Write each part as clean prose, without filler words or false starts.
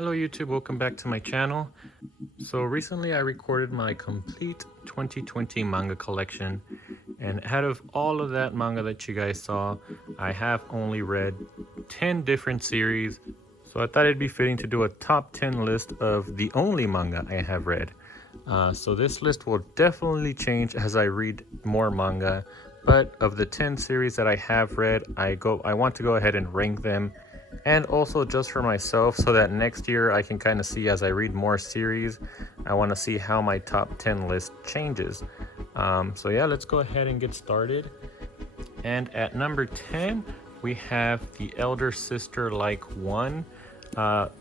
Hello YouTube, welcome back to my channel. So recently I recorded my complete 2020 manga collection, and out of all of that manga that you guys saw, I have only read 10 different series. So I thought it'd be fitting to do a top 10 list of the only manga I have read. So this list will definitely change as I read more manga, but of the 10 series that I have read, I want to go ahead and rank them. And also just for myself, so that next year I can kind of see as I read more series, I want to see how my top 10 list changes. So yeah, let's go ahead and get started. And at number 10, we have The Elder Sister Like One.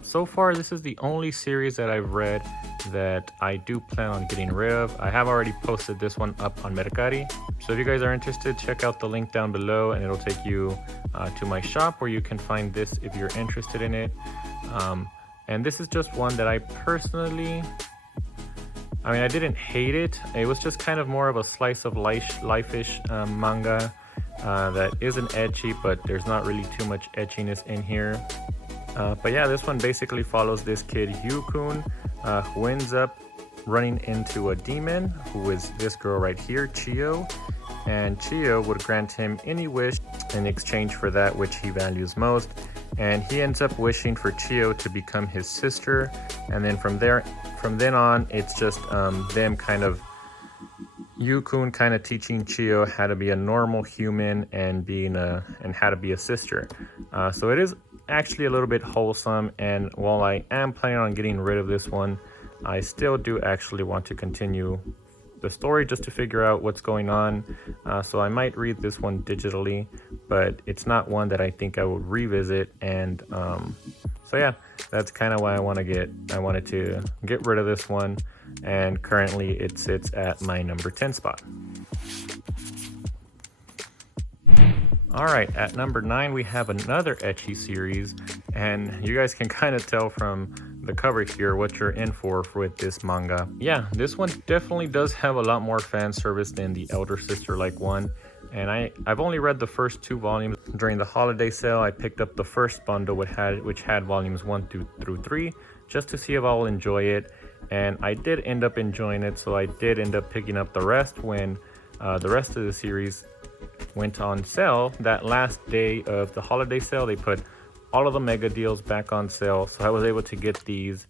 So far, this is the only series that I've read that I do plan on getting rid of. I have already posted this one up on Mercari. So if you guys are interested, check out the link down below and it'll take you to my shop where you can find this if you're interested in it. And this is just one that I personally, I didn't hate it. It was just kind of more of a slice of life-ish manga that isn't ecchi, but there's not really too much echiness in here. But yeah, this one basically follows this kid Yu-kun, who ends up running into a demon, who is this girl right here, Chiyo. And Chiyo would grant him any wish in exchange for that which he values most. And he ends up wishing for Chiyo to become his sister. And then from then on, it's just them kind of, Yu-kun kind of teaching Chiyo how to be a normal human and how to be a sister. So it is actually a little bit wholesome, and while I am planning on getting rid of this one, I still do actually want to continue the story just to figure out what's going on. So I might read this one digitally, but it's not one that I think I will revisit. And so yeah, that's kind of why I wanted to get rid of this one, and currently it sits at my number 10 spot. Alright, at number 9 we have another ecchi series, and you guys can kind of tell from the cover here what you're in for with this manga. Yeah, this one definitely does have a lot more fan service than The Elder Sister Like One, and I've only read the first 2 volumes. During the holiday sale, I picked up the first bundle which had volumes 1 through 3, just to see if I will enjoy it, and I did end up enjoying it, so I did end up picking up the rest when the rest of the series went on sale. That last day of the holiday sale, they put all of the mega deals back on sale, so I was able to get these.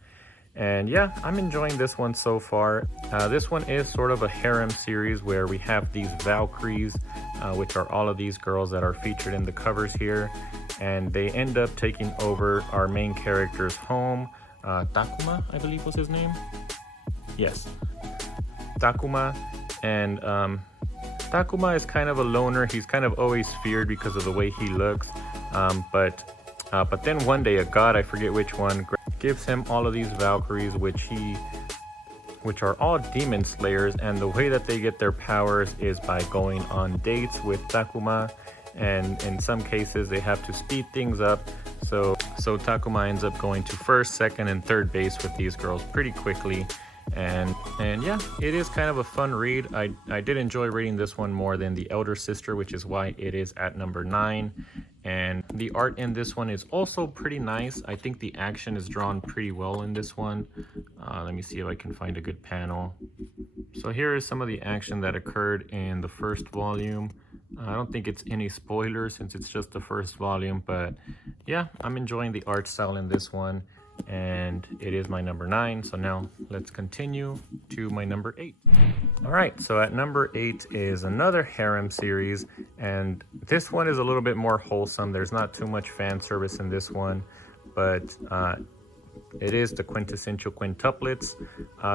And yeah, I'm enjoying this one so far. This one is sort of a harem series where we have these Valkyries, which are all of these girls that are featured in the covers here, and they end up taking over our main character's home. Takuma, I believe was his name. Yes, Takuma. And Takuma is kind of a loner. He's kind of always feared because of the way he looks. But then one day a god, I forget which one, gives him all of these Valkyries, which are all demon slayers. And the way that they get their powers is by going on dates with Takuma. And in some cases they have to speed things up. So Takuma ends up going to first, second, and third base with these girls pretty quickly. And yeah, it is kind of a fun read. I did enjoy reading this one more than The Elder Sister, which is why it is at number 9. And the art in this one is also pretty nice. I think the action is drawn pretty well in this one. Let me see if I can find a good panel. So here is some of the action that occurred in the first volume. I don't think it's any spoilers since it's just the first volume, but yeah, I'm enjoying the art style in this one. And it is my number 9. So now let's continue to my number 8. All right, so at number 8 is another harem series, and this one is a little bit more wholesome. There's not too much fan service in this one, but it is the Quintessential Quintuplets.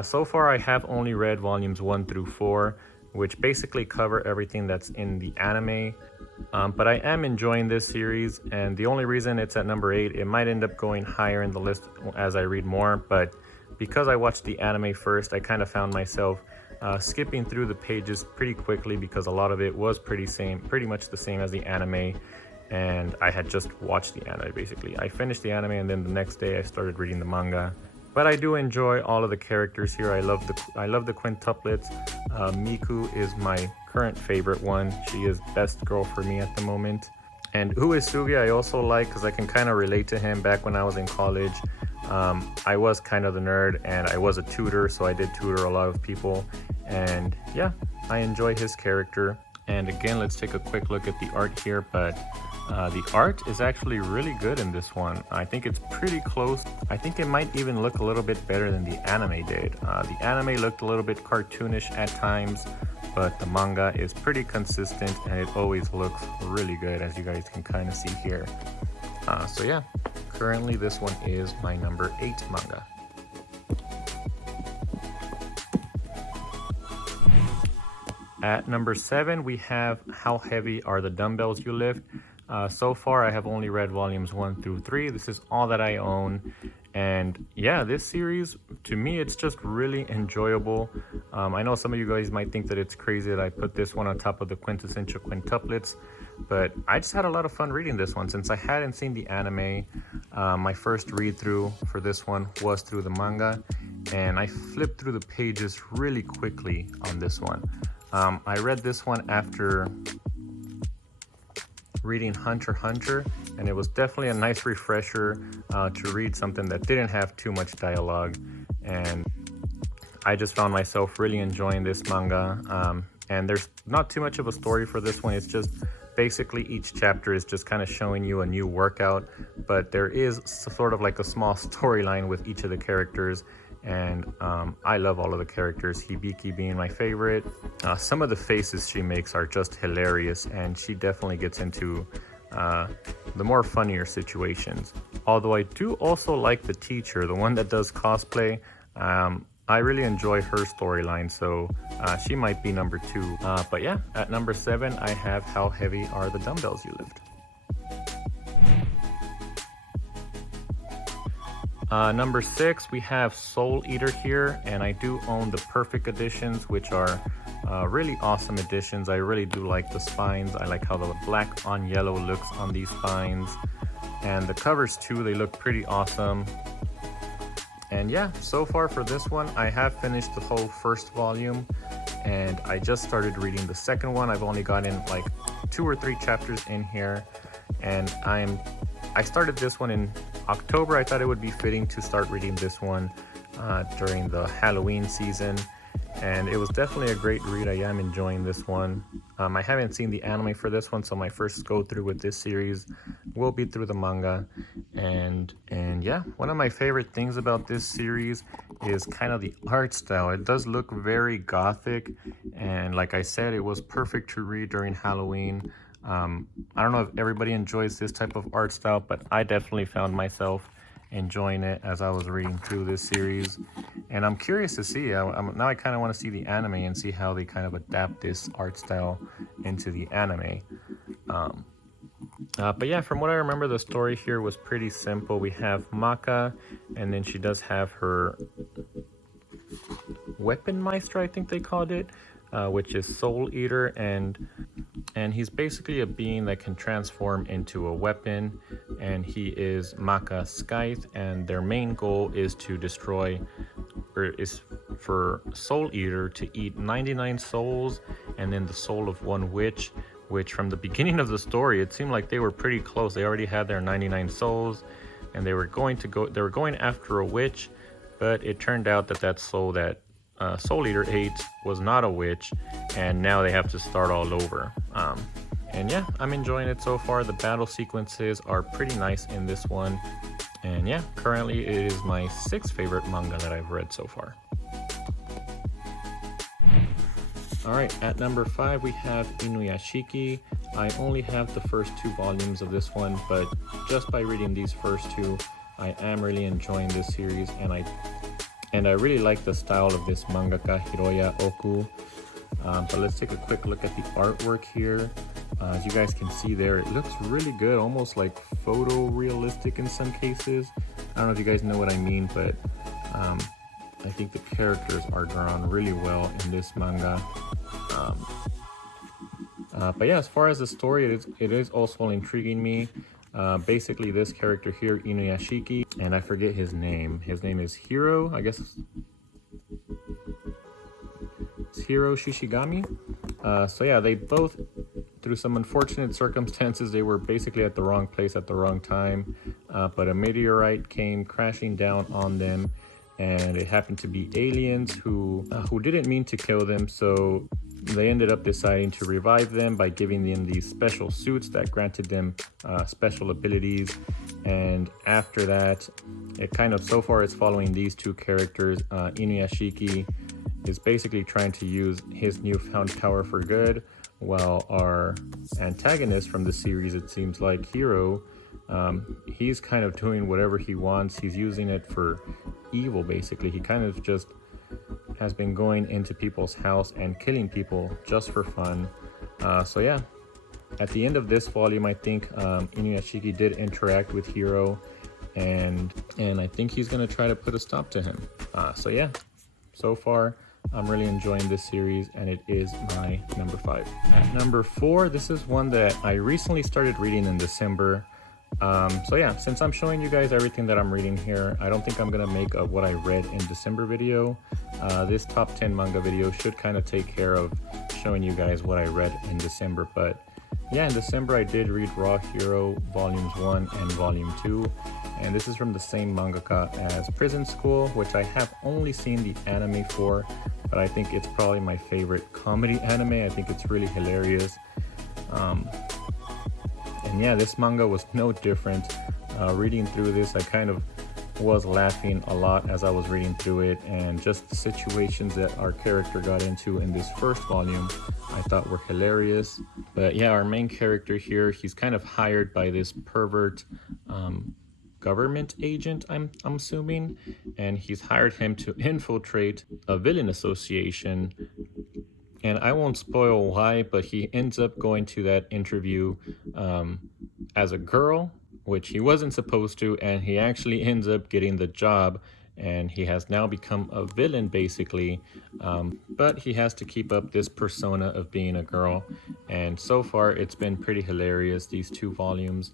So far I have only read volumes 1 through 4, which basically cover everything that's in the anime. But I am enjoying this series, and the only reason it's at number 8, it might end up going higher in the list as I read more, but because I watched the anime first, I kind of found myself skipping through the pages pretty quickly because a lot of it was pretty much the same as the anime, and I had just watched the anime basically. I finished the anime and then the next day I started reading the manga. But I do enjoy all of the characters here. I love the quintuplets. Miku is my current favorite one. She is best girl for me at the moment. And Uesugi I also like because I can kind of relate to him back when I was in college. I was kind of the nerd, and I was a tutor, so I did tutor a lot of people. And yeah, I enjoy his character. And again, let's take a quick look at the art here, but the art is actually really good in this one. I think it's pretty close. I think it might even look a little bit better than the anime did. The anime looked a little bit cartoonish at times, but the manga is pretty consistent and it always looks really good, as you guys can kind of see here. So yeah, currently this one is my number 8 manga. At number 7, we have How Heavy Are the Dumbbells You Lift? So far, I have only read volumes 1 through 3. This is all that I own. And yeah, this series, to me, it's just really enjoyable. I know some of you guys might think that it's crazy that I put this one on top of the Quintessential Quintuplets, but I just had a lot of fun reading this one. Since I hadn't seen the anime, my first read through for this one was through the manga, and I flipped through the pages really quickly on this one. I read this one after reading Hunter x Hunter, and it was definitely a nice refresher to read something that didn't have too much dialogue, and I just found myself really enjoying this manga. And there's not too much of a story for this one. It's just basically each chapter is just kind of showing you a new workout, but there is sort of like a small storyline with each of the characters. And I love all of the characters, Hibiki being my favorite. Some of the faces she makes are just hilarious, and she definitely gets into the more funnier situations. Although I do also like the teacher, the one that does cosplay. I really enjoy her storyline, so she might be number 2. But yeah, at number 7, I have How Heavy Are the Dumbbells You Lift? Number 6, we have Soul Eater here, and I do own the Perfect editions, which are really awesome editions. I really do like the spines. I like how the black on yellow looks on these spines, and the covers too, they look pretty awesome. And yeah, so far for this one, I have finished the whole first volume, and I just started reading the second one. I've only gotten like 2 or 3 chapters in here, and I started this one in October. I thought it would be fitting to start reading this one during the Halloween season, and it was definitely a great read. I am enjoying this one. I haven't seen the anime for this one, so my first go through with this series will be through the manga. And yeah, one of my favorite things about this series is kind of the art style. It does look very gothic, and like I said, it was perfect to read during Halloween. I don't know if everybody enjoys this type of art style, but I definitely found myself enjoying it as I was reading through this series. And I'm curious to see, now I kind of want to see the anime and see how they kind of adapt this art style into the anime. But yeah, from what I remember, the story here was pretty simple. We have Maka, and then she does have her Weapon Meister, I think they called it, which is Soul Eater, and he's basically a being that can transform into a weapon, and he is Maka Scythe, and their main goal is to destroy, or is for Soul Eater to eat 99 souls and then the soul of one witch, which from the beginning of the story, it seemed like they were pretty close. They already had their 99 souls, and they were going after a witch, but it turned out that soul that Soul Eater ate was not a witch, and now they have to start all over. And yeah, I'm enjoying it so far. The battle sequences are pretty nice in this one, and yeah, currently it is my 6th favorite manga that I've read so far. Alright, at number 5 we have Inuyashiki. I only have the first 2 volumes of this one, but just by reading these first 2, I am really enjoying this series, and I really like the style of this mangaka, Hiroya Oku. So let's take a quick look at the artwork here. As you guys can see there, it looks really good, almost like photorealistic in some cases. I don't know if you guys know what I mean, but I think the characters are drawn really well in this manga. But yeah, as far as the story, it is also intriguing me. Basically, this character here, Inuyashiki, and I forget his name. His name is Hiro, I guess. It's Hiro Shishigami. So yeah, they both, through some unfortunate circumstances, they were basically at the wrong place at the wrong time. but a meteorite came crashing down on them, and it happened to be aliens who didn't mean to kill them, so they ended up deciding to revive them by giving them these special suits that granted them special abilities. And after that, it kind of, so far it's following these two characters. Inuyashiki is basically trying to use his newfound power for good, while our antagonist from the series, it seems like Hiro, he's kind of doing whatever he wants. He's using it for evil, basically. He kind of just has been going into people's house and killing people just for fun. So yeah, at the end of this volume, I think Inuyashiki did interact with Hiro, and I think he's gonna try to put a stop to him. So yeah, so far I'm really enjoying this series, and it is my number 5. At number 4, this is one that I recently started reading in December. So yeah, since I'm showing you guys everything that I'm reading here, I don't think I'm gonna make a what I read in December video. This top 10 manga video should kind of take care of showing you guys what I read in December. But yeah, in December I did read Raw Hero volumes 1 and volume 2, and this is from the same mangaka as Prison School, which I have only seen the anime for, but I think it's probably my favorite comedy anime. I think it's really hilarious. And yeah, this manga was no different. Reading through this, I kind of was laughing a lot as I was reading through it, and just the situations that our character got into in this first volume I thought were hilarious. But yeah, our main character here, he's kind of hired by this pervert government agent, I'm assuming, and he's hired him to infiltrate a villain association. And I won't spoil why, but he ends up going to that interview as a girl, which he wasn't supposed to, and he actually ends up getting the job, and he has now become a villain, basically. But he has to keep up this persona of being a girl, and so far it's been pretty hilarious, these 2 volumes.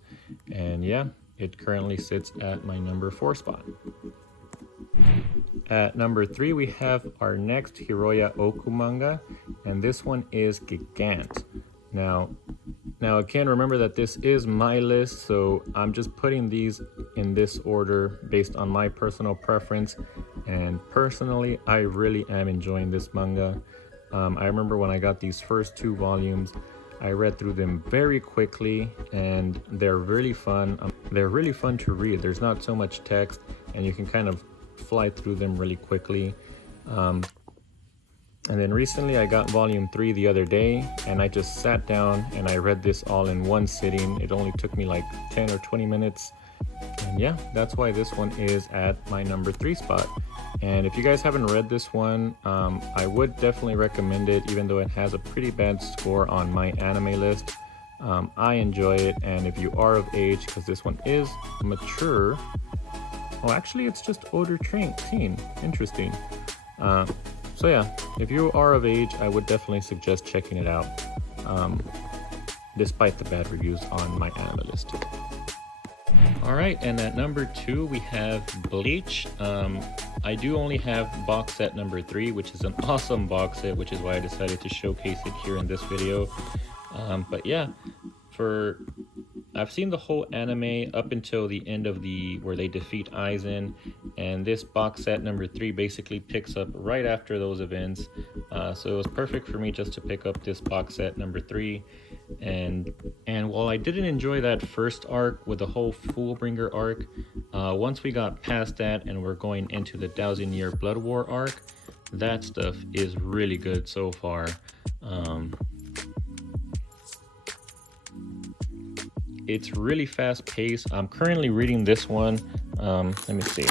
And yeah, it currently sits at my number 4 spot. At number 3, we have our next Hiroya Oku manga, and this one is Gigant. Now again, remember that this is my list, so I'm just putting these in this order based on my personal preference, and personally, I really am enjoying this manga. I remember when I got these first 2 volumes, I read through them very quickly, and they're really fun. They're really fun to read. There's not so much text, and you can kind of fly through them really quickly. And then recently I got volume 3 the other day, and I just sat down and I read this all in one sitting. It only took me like 10 or 20 minutes. And yeah, that's why this one is at my number 3 spot. And if you guys haven't read this one, I would definitely recommend it, even though it has a pretty bad score on my anime list. I enjoy it, and if you are of age, because this one is mature. Oh, actually, it's just older teen. Interesting. So yeah, if you are of age, I would definitely suggest checking it out, despite the bad reviews on my anime list. Alright, and at number 2, we have Bleach. I do only have box set number 3, which is an awesome box set, which is why I decided to showcase it here in this video. But yeah, I've seen the whole anime up until the end of where they defeat Aizen, and this box set number 3 basically picks up right after those events. So it was perfect for me just to pick up this box set number 3. And while I didn't enjoy that first arc with the whole Fullbringer arc, once we got past that and we're going into the 1,000-year Blood War arc, that stuff is really good so far. It's really fast paced. I'm currently reading this one. Let me see.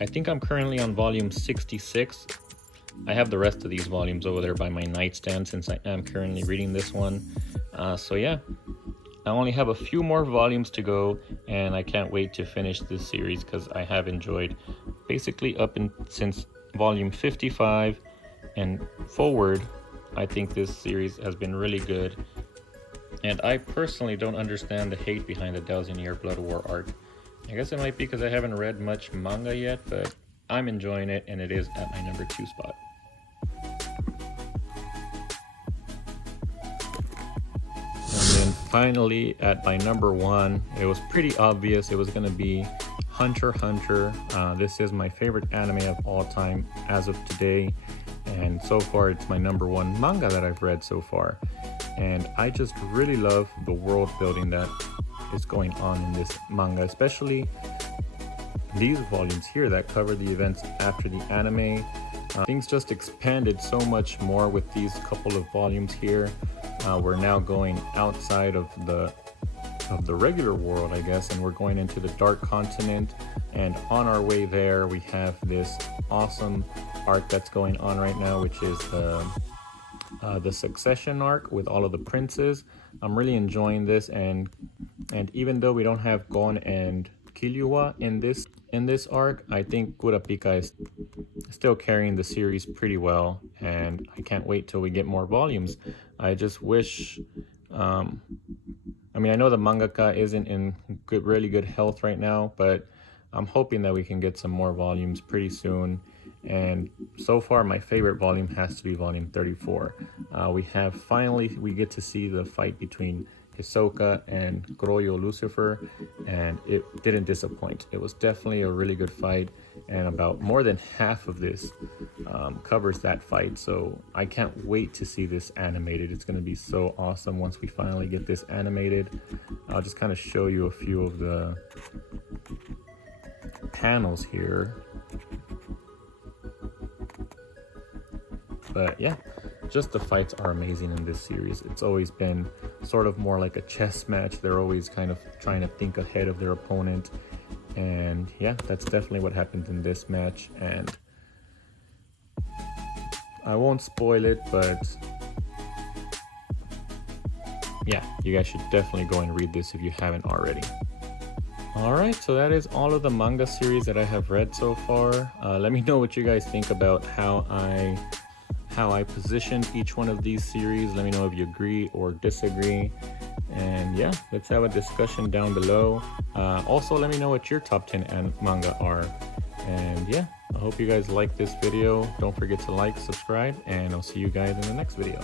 I think I'm currently on volume 66. I have the rest of these volumes over there by my nightstand since I am currently reading this one. So yeah, I only have a few more volumes to go, and I can't wait to finish this series because I have enjoyed basically since volume 55 and forward. I think this series has been really good, and I personally don't understand the hate behind the 1,000-year Blood War arc. I guess it might be because I haven't read much manga yet, but I'm enjoying it, and it is at my number 2 spot. And then finally at my number one. It was pretty obvious it was going to be Hunter x Hunter. This is my favorite anime of all time as of today, and so far it's my number one manga that I've read so far. And I just really love the world building that is going on in this manga, especially these volumes here that cover the events after the anime. Things just expanded so much more with these couple of volumes here. We're now going outside of the regular world, I guess, and we're going into the Dark Continent. And on our way there, we have this awesome arc that's going on right now, which is the succession arc with all of the princes. I'm really enjoying this, and even though we don't have Gon and Killua in this arc, I think Kurapika is still carrying the series pretty well, and I can't wait till we get more volumes. I just wish, I mean, I know the mangaka isn't in really good health right now, but I'm hoping that we can get some more volumes pretty soon. And so far, my favorite volume has to be volume 34. We get to see the fight between Hisoka and Groyo Lucifer, and it didn't disappoint. It was definitely a really good fight, and about more than half of this covers that fight. So I can't wait to see this animated. It's going to be so awesome once we finally get this animated. I'll just kind of show you a few of the panels here. But yeah, just the fights are amazing in this series. It's always been sort of more like a chess match. They're always kind of trying to think ahead of their opponent. And yeah, that's definitely what happens in this match. And I won't spoil it, but yeah, you guys should definitely go and read this if you haven't already. Alright, so that is all of the manga series that I have read so far. Let me know what you guys think about how I positioned each one of these series. Let me know if you agree or disagree. And yeah, let's have a discussion down below. Also, let me know what your top 10 manga are. And yeah, I hope you guys like this video. Don't forget to like, subscribe, and I'll see you guys in the next video.